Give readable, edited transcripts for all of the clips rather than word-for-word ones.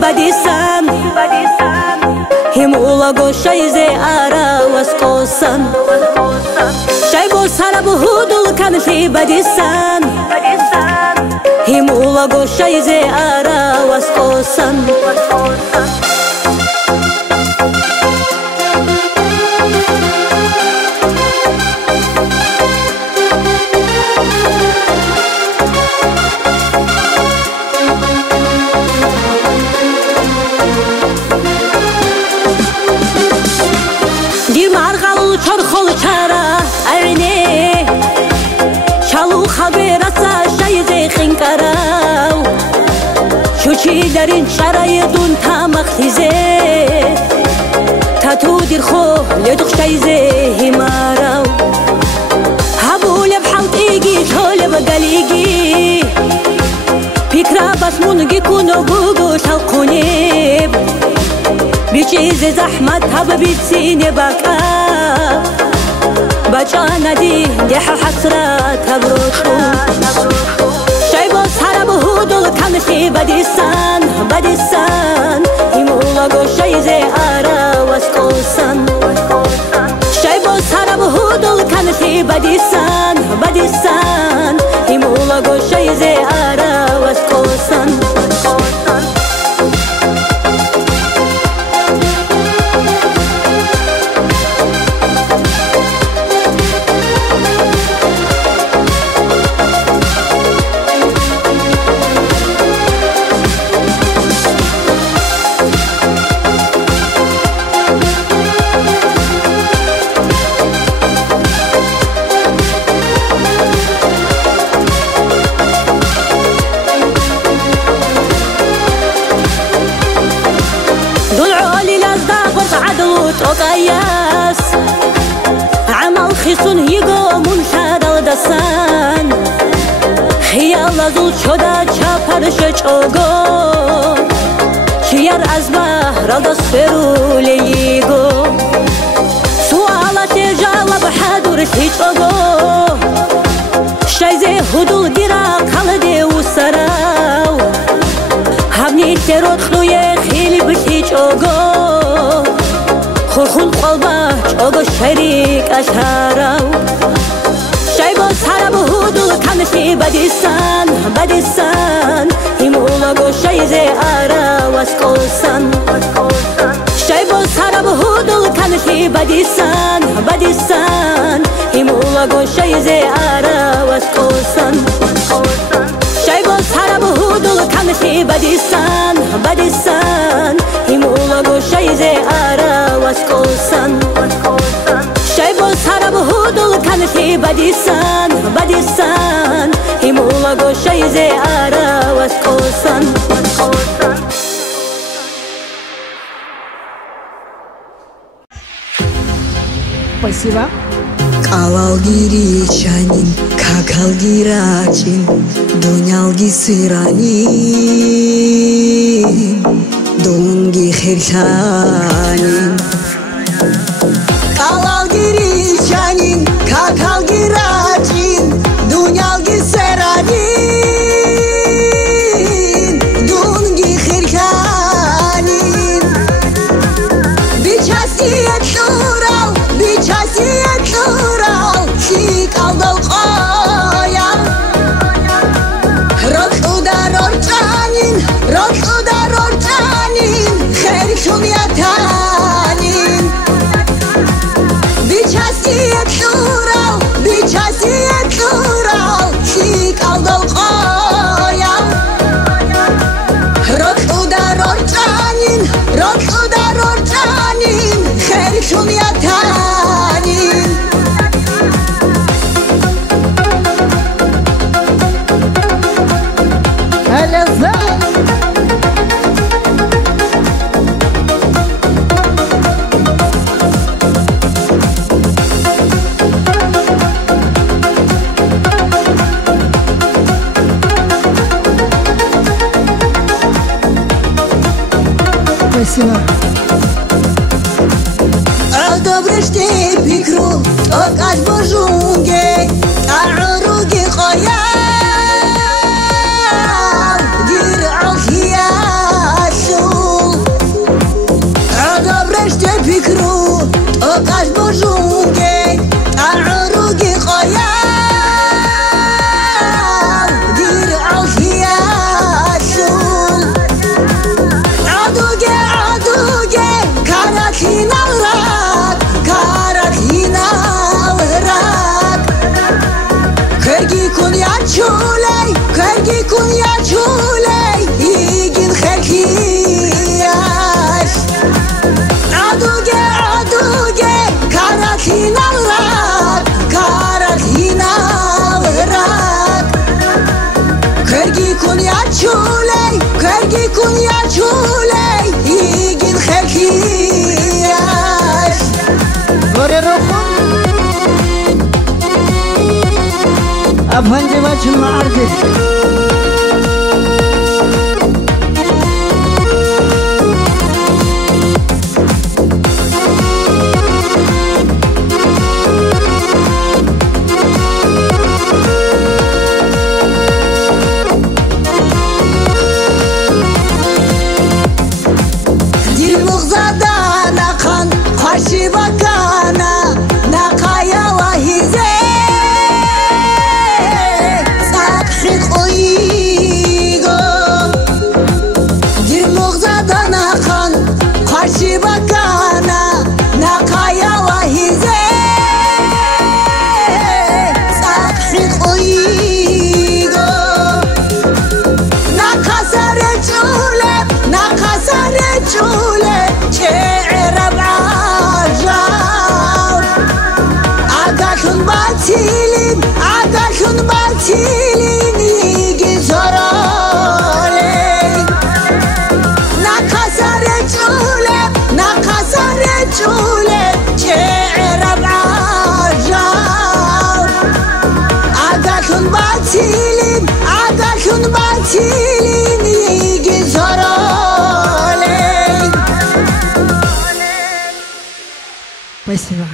Badisan Himula goshayze ara waskosan Shaybo sarabu hudul kanfi badisan Himula goshayze ara waskosan Дарин шарайдун тамахтизе тату дирхо ледух шайзе химарау Habuleb haltigi choleb galigi Pikra basmungi kuno bugu shalqunib Bichize zahmat hababitsine baka Bachana di deha hasrat habrochu Kanfi badisan, badisan Himula goshayze ara waskosan Shaybo sarab hudul kanfi badisan, badisan Himula goshayze ara waskosan چوگو چیار از بحر دست فرولیگو سوالات جواب حدورش هیچ اوگو شایزه حدودی را قلده و سراو همنی ترود خلوی خیلی بشی چوگو خورخون قلبه چوگو شریک اشهراو شای باز هر بهودو کنشی بدیسان بدیسان ایمولا گو شایزه آرا واسکوسان شای باز هر بهودو کنشی بدیسان بدیسان ایمولا گو شایزه آرا واسکوسان شای باز هر بهودو کنشی بدیسان بدیسان ایمولا گو شایزه آرا واسکوسان شای باز هر بهودو کنشی بدیسان بدیسان ایمولا گو شایزه آرا واسکوسان Спасибо. Калалгири чанин, какалгирачин, дунялги сиранин, дунги херханин. Калалгири чанин, какалгирачин, дунялги сиранин, дунги херханин. Бичасиет шурал, бичасиет шурал, хик алдал qoya. Рот удар хер шум ятанин. Бичасиет шурал, хик алдал qoya. Рот удар хер шум ятанин. Аляза. Спасибо. Добрыште пикру, окаж божунге, аруги qoya. Дир алхияшул. Добрыште пикру, окаж божунге, аруги qoya. Дир алхияшул. Aduge karakhinalrak Kergi kun ya chuley igin khelkiyash Aduge karakhinalrak Kergi kun ya chuley igin khelkiyash Горе рухом. Афанди бачын маарди. Дир мугзадан ақан қашы бакана нақая вахизе сақши қойго Дир мугзадан ақан қашы бакана нақая вахизе сақши қойго Nakasare chule che'rab ajar Agashun batilin igi zorole Nakasare chule che'rab ajar Agashun batilin Спасибо.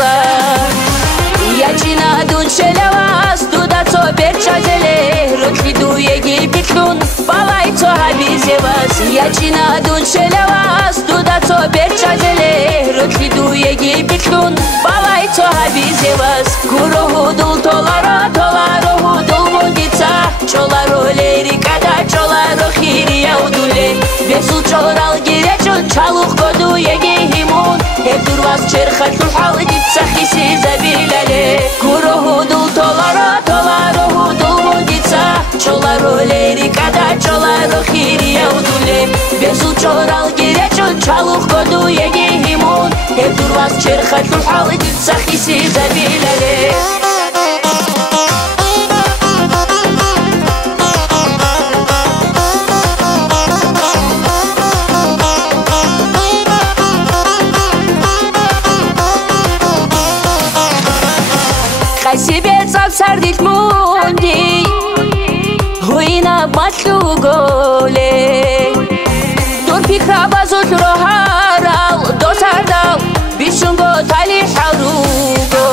ца Ячина дун шелевас Дуда цо берчазеле Ротли дуеги битлун Балай цо хабизевас Ячина дун шелевас Дуда цо берчазеле Ротли дуеги битлун Балай цо хабизевас Гуроху дул толаро Толаро дул мундица Чоларо лерикада Чоларо хирия удуле Бесул чорал гиречун Чалух коду еги химун Хедурвас черхатлу халдица Хиси забилале Гуроху дул толаро Толаро дул мундица Чоларо лерикада Чоларо хирия удуле Бесул чорал гиречун Чалух коду еги химун Хедурвас черхатлу халдица Хиси забилале Себе цапсардит мунди Хуина матлу голе Дур пикра базут рохарал Досардал бишунго тали харуго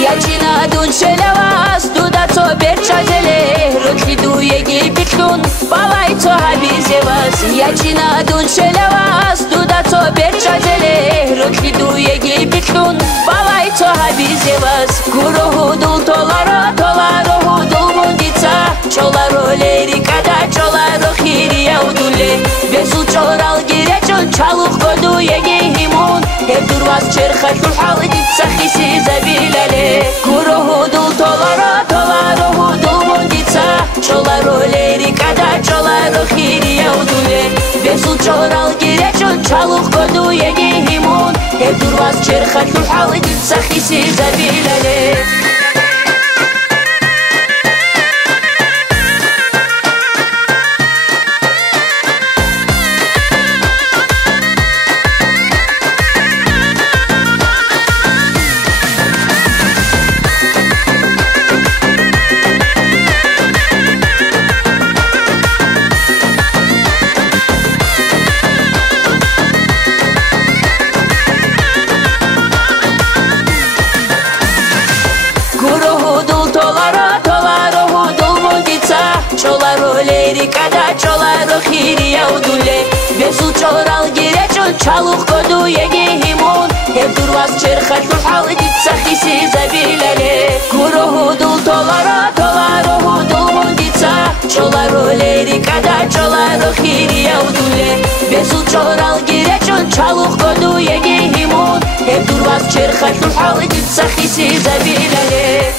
Ячина дун шелевас Дуда цо берчазеле Ротли дуеги битлун Балай цо хабизевас Ячина дун шелевас Дуда цо берчазеле Ротли дуеги битлун Балай цо хабизевас Гуроху дул толаро Толаро дул мундица Чоларо лерикада Чоларо хирия удуле Бесул чорал гиречун Чалух коду еги химун Хедурвас черхатлу халдица Хиси забилале Гуроху дул толаро Толаро дул мундица Чоларо лерикада Чоларо хирия удуле Бесул чорал гиречун Чалух коду еги химун Хедурвас черхатлу халдица Хиси забилале Чорал гиречун Чалух коду еги химун Хедурвас черхатлу халдица Хиси забилале Гуроху дул толаро Толаро дул мундица Чоларо лерикада Чоларо хирия удуле Бесул чорал гиречун Чалух коду еги химун Хедурвас черхатлу халдица Хиси забилале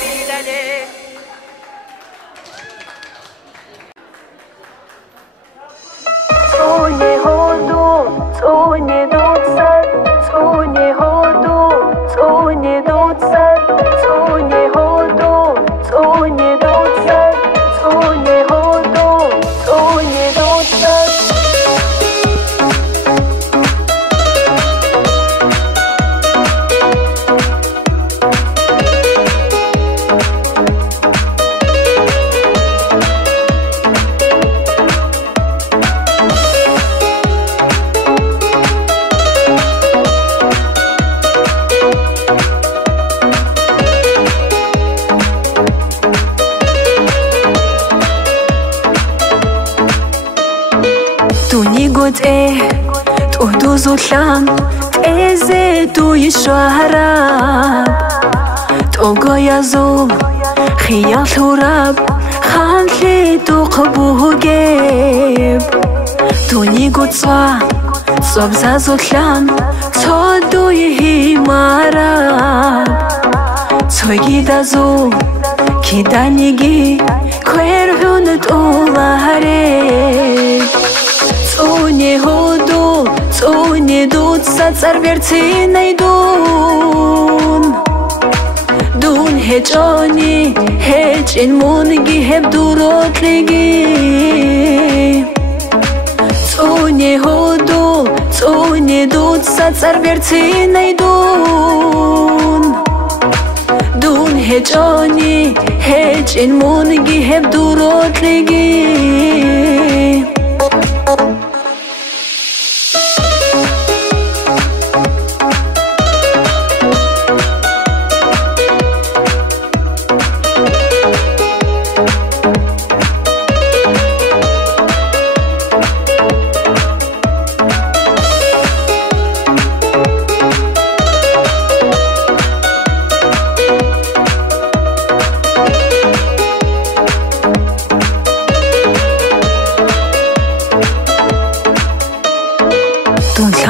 Зулам эзе туи шараб Того язу хиял хураб Ханли туқбугеб Туни гуцва цобза зулам Цодуи химараб Цойги дазу киданиги Кверхунет улареб Цуни худу Цуни дуца царверци найдун Дун хечони хечин мунги хеб дуротлиги Цуни худу Цуни дуца царверци найдун Дун хечони хечин мунги хеб дуротлиги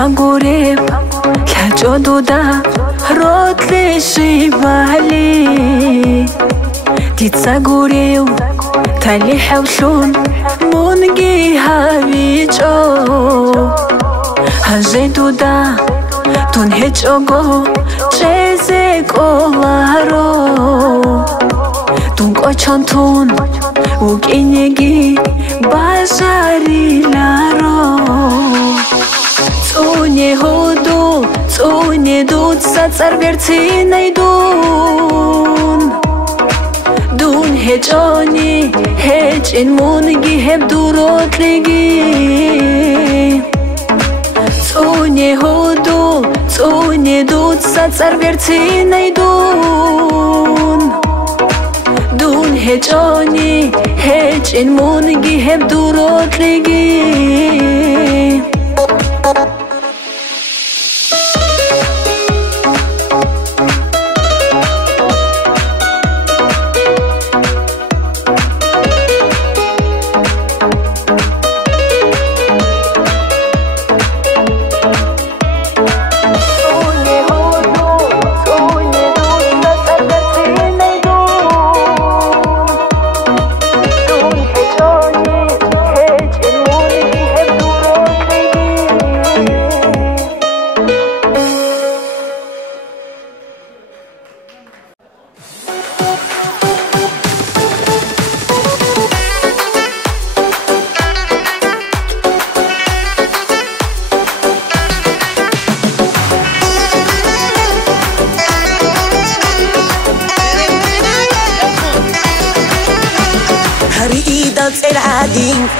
Цагурებ кячодуда ротлеши вали Ди цагурев тали хавшун мунги хавичо Хажедуда тун хечого чезе коларо Тун кочонтун укинеги башариларо Цуне худу, цуне дуд, сацарверци найдун Дун хечони, хечин мунги хеб дуротлиги Цуне худу, цуне дуд, сацарверци найдун Дун хечони, хечин мунги хеб дуротлиги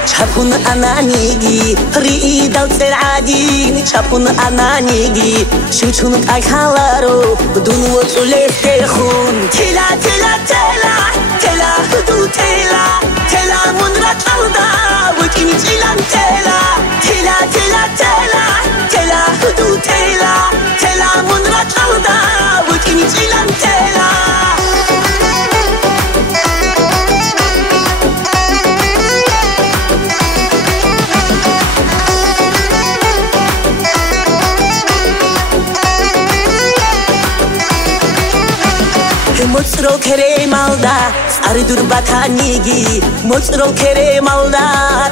چپون انانیگی ریدال سرعادین چپون انانیگی شوچون اکالارو دونو تولفته خون تلا تلا تلا تلا هدو تلا تلا من رتلدا وکین جیلان تلا تلا تلا تلا تلا هدو تلا تلا من رتلدا وکین جیلان تلا Motsro kere malda, tsar dur batanigi. Motsro kere malda,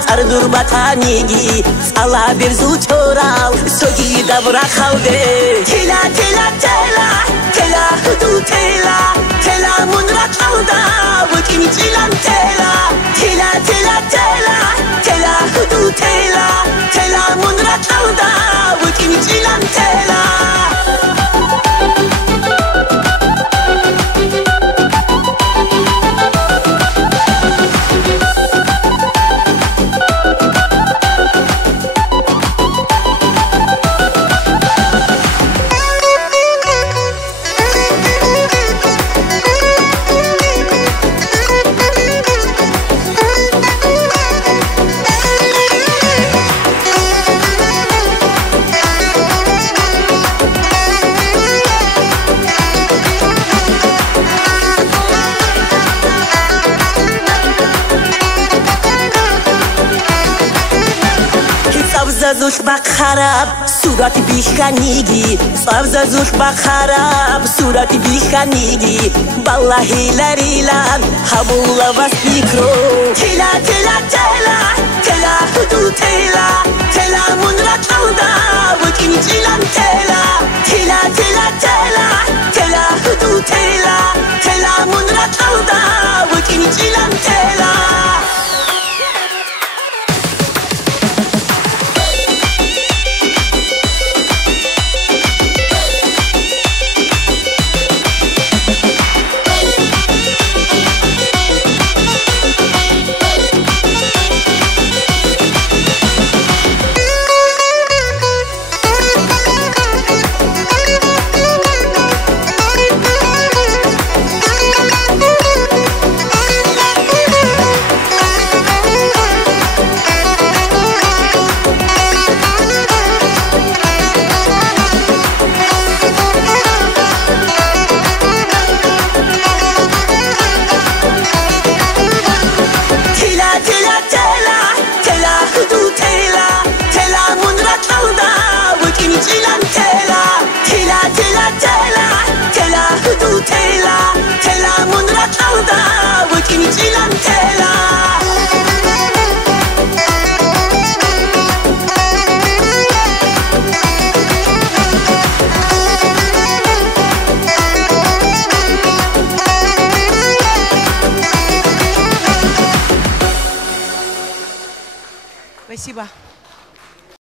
tsar dur batanigi. Sala bir zuchoral, sogi dabra khalde. Tela tela tela, tela hudu tela, tela munra kalda, wakin chilan tela. Tela tela tela, tela hudu tela, tela munra kalda, wakin chilan tela. زوش بخراب صورت بیخانیگی سبز زوش بخراب صورت بیخانیگی بالله لریلان حبولا واس میکرو تلا تلا تلا